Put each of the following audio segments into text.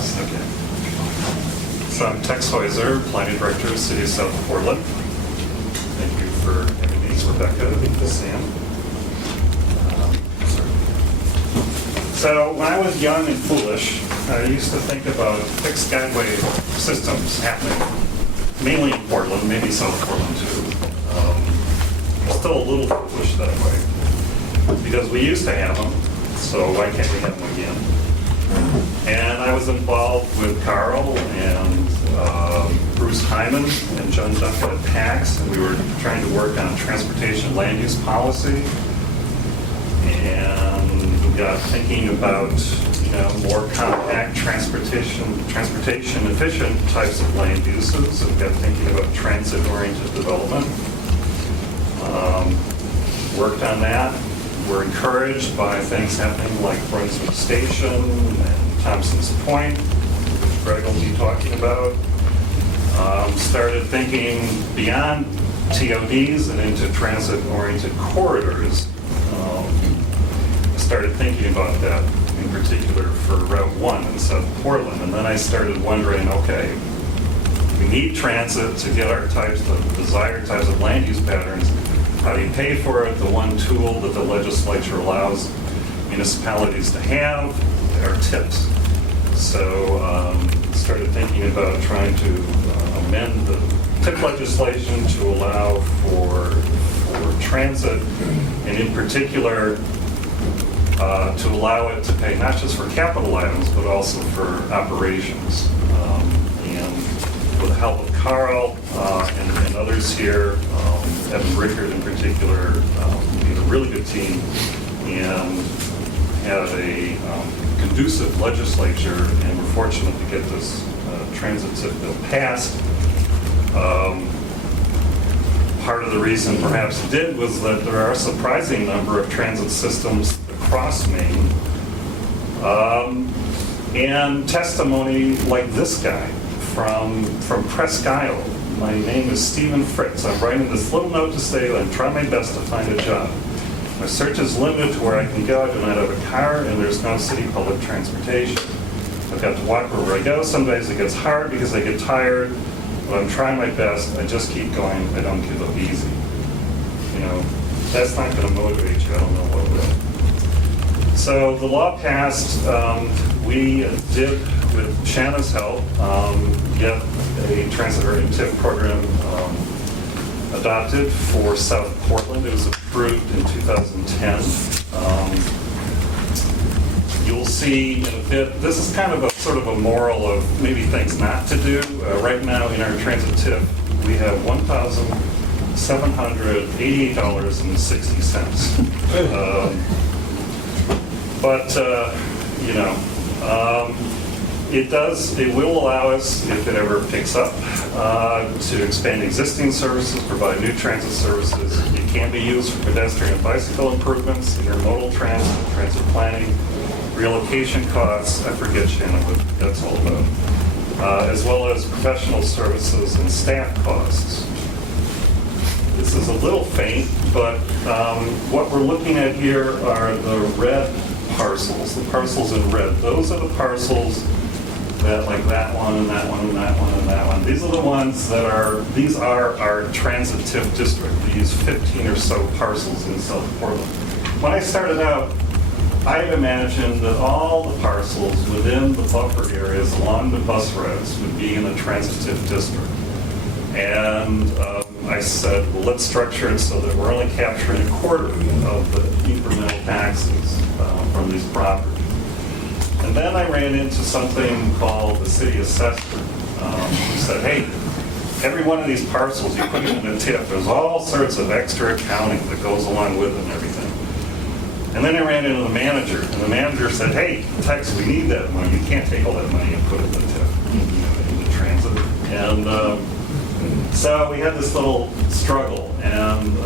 Okay. So I'm Tex Haeuser, Planning Director of the City of South Portland. Thank you for having me, Rebecca and Sam. So when I was young and foolish, I used to think about fixed guideway systems happening, mainly in Portland, maybe South Portland too. Still a little foolish that way, because we used to have them, so why can't we have them again? And I was involved with Carl and Bruce Hyman and John Duncan at PAX, and we were trying to work on transportation land use policy. And we got thinking about, more compact transportation efficient types of land uses. And we got thinking about transit-oriented development. Worked on that. We're encouraged by things happening like Brunswick Station and Thompson's Point, which Greg will be talking about. Started thinking beyond TODs and into transit-oriented corridors. Started thinking about that in particular for Route 1 in South Portland. And then I started wondering, okay, we need transit to get our desired types of land use patterns. How do you pay for it? The one tool that the legislature allows municipalities to have are tips. So started thinking about trying to amend the tip legislation to allow for transit, and in particular to allow it to pay not just for capital items but also for operations. And with the help of Carl and others here, Evan Rickard in particular, we had a really good team and had a conducive legislature, and we're fortunate to get this transit tip bill passed. Part of the reason perhaps it did was that there are a surprising number of transit systems across Maine, and testimony like this guy from Presque Isle. My name is Stephen Fritz. I'm writing this little note to say that I'm trying my best to find a job. My search is limited to where I can go. I do not have a car, and there's no city public transportation. I've got to walk wherever I go. Some days it gets hard because I get tired, but I'm trying my best. I just keep going. I don't give up easy. That's not going to motivate you. I don't know what will. So the law passed. We did, with Shanna's help, get a transit-oriented TIP program adopted for South Portland. It was approved in 2010. You'll see in a bit, this is kind of a sort of a moral of maybe things not to do. Right now in our transit TIP, we have $1,788.60. It will allow us, if it ever picks up, to expand existing services, provide new transit services. It can be used for pedestrian and bicycle improvements, intermodal transit planning, relocation costs. I forget, Shannon, what that's all about. As well as professional services and staff costs. This is a little faint, but what we're looking at here are the red parcels, the parcels in red. Those are the parcels that, like that one and that one and that one and that one. These are the ones these are our transit TIP district. We use 15 or so parcels in South Portland. When I started out, I had imagined that all the parcels within the buffer areas along the bus routes would be in the transit TIP district. And I said, well, let's structure it so that we're only capturing a quarter of the incremental taxes from these properties. And then I ran into something called the city assessor, who said, hey, every one of these parcels, you put it in a TIP, there's all sorts of extra accounting that goes along with it and everything. And then I ran into the manager, and the manager said, hey, Tex, we need that money. You can't take all that money and put it in the TIP, in the transit. And so we had this little struggle. And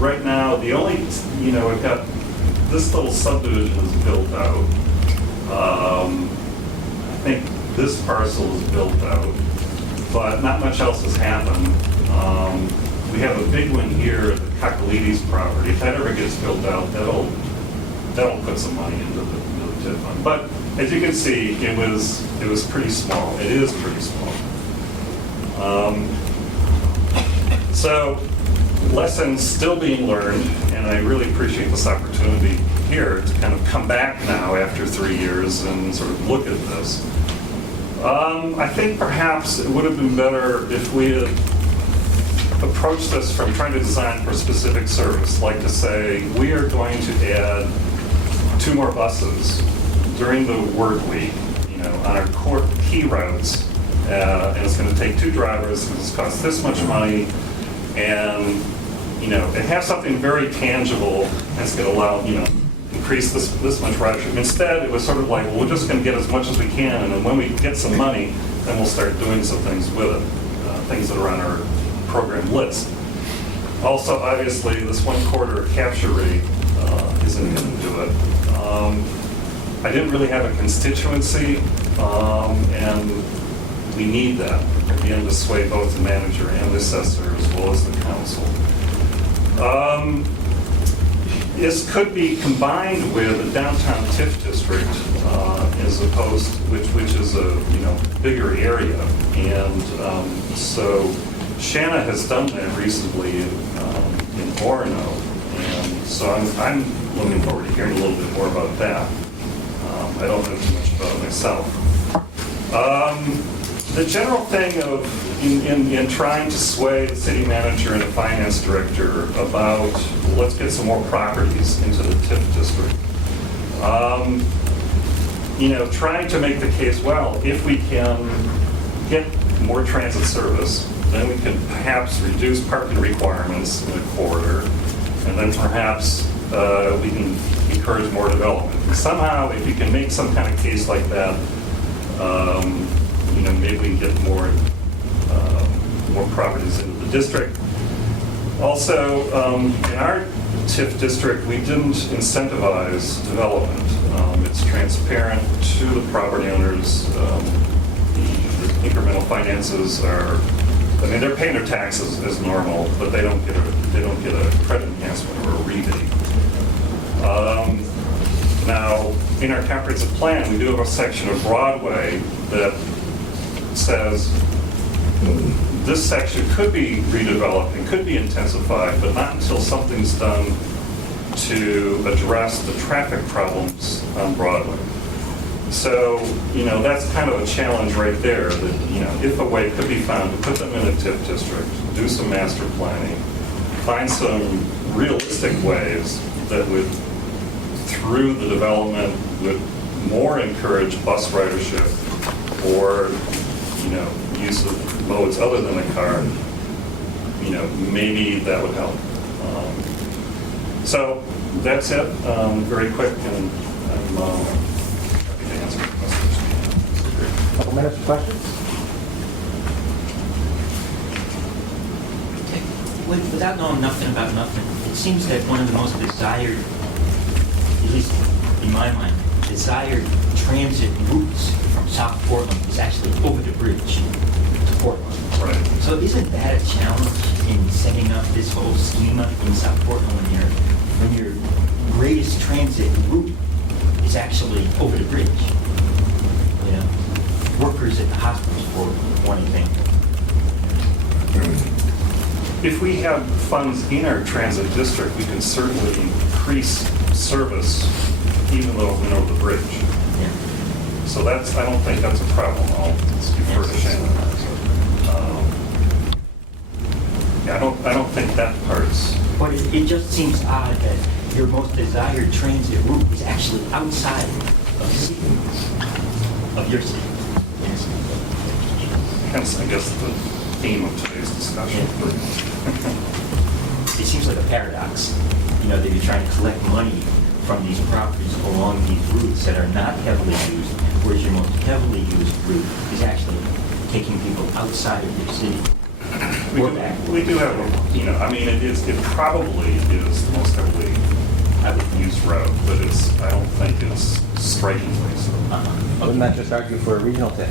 right now, the only, we've got this little subdivision is built out. I think this parcel is built out, but not much else has happened. We have a big one here at the Kakalides property. If that ever gets built out, that'll put some money into the TIF fund. But as you can see, it was pretty small. It is pretty small. So lessons still being learned, and I really appreciate this opportunity here to kind of come back now after 3 years and sort of look at this. I think perhaps it would have been better if we had approached this from trying to design for a specific service, like to say, we are going to add 2 more buses during the work week, on our core key routes, and it's going to take 2 drivers, it's cost this much money, and it has something very tangible that's going to allow, increase this much ridership. Instead, it was sort of like, well, we're just going to get as much as we can, and then when we get some money, then we'll start doing some things with it, things that are on our program list. Also, obviously, this 1/4 capture rate isn't going to do it. I didn't really have a constituency, and we need that at the end to sway both the manager and the assessor as well as the council. This could be combined with a downtown TIF district, as opposed which is a bigger area, and so Shanna has done that recently in Orono, and so I'm looking forward to hearing a little bit more about that. I don't know too much about it myself. The general thing of in trying to sway the city manager and the finance director about let's get some more properties into the TIF district. Trying to make the case, well, if we can get more transit service, then we can perhaps reduce parking requirements in the corridor, and then perhaps we can encourage more development. Somehow, if you can make some kind of case like that, maybe we can get more properties into the district. Also, in our TIF district, we didn't incentivize development. It's transparent to the property owners. The incremental finances are, they're paying their taxes as normal, but they don't get a credit enhancement or a rebate. Now, in our comprehensive plan, we do have a section of Broadway that says this section could be redeveloped and could be intensified, but not until something's done to address the traffic problems on Broadway. So, that's kind of a challenge right there that, if a way could be found to put them in a TIF district, do some master planning, find some realistic ways that would, through the development, would more encourage bus ridership or, use of modes other than a car, maybe that would help. So that's it, very quick, and I'm happy to answer questions. Couple minutes for questions? Without knowing nothing about nothing, it seems that one of the most desired, at least in my mind, desired transit routes from South Portland is actually over the bridge to Portland. Right. So isn't that a challenge in setting up this whole schema in South Portland when your greatest transit route is actually over the bridge? Workers at the hospitals, for one example. If we have funds in our transit district, we can certainly increase service even though it went over the bridge. Yeah. So I don't think that's a problem. I'll defer to Shannon. I don't think that part's. But it just seems odd that your most desired transit route is actually outside of the city, of your city. Hence, I guess, the theme of today's discussion. It seems like a paradox, that you're trying to collect money from these properties along these routes that are not heavily used, whereas your most heavily used route is actually taking people outside of your city. We do have, it probably is the most heavily used route, but I don't think it's strikingly so. Wouldn't that just argue for a regional TIF?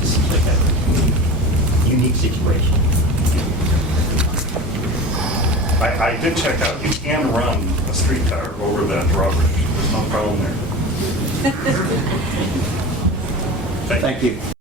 This seems like a unique situation. I did check out, you can run a streetcar over that drawbridge. There's no problem there. Thank you.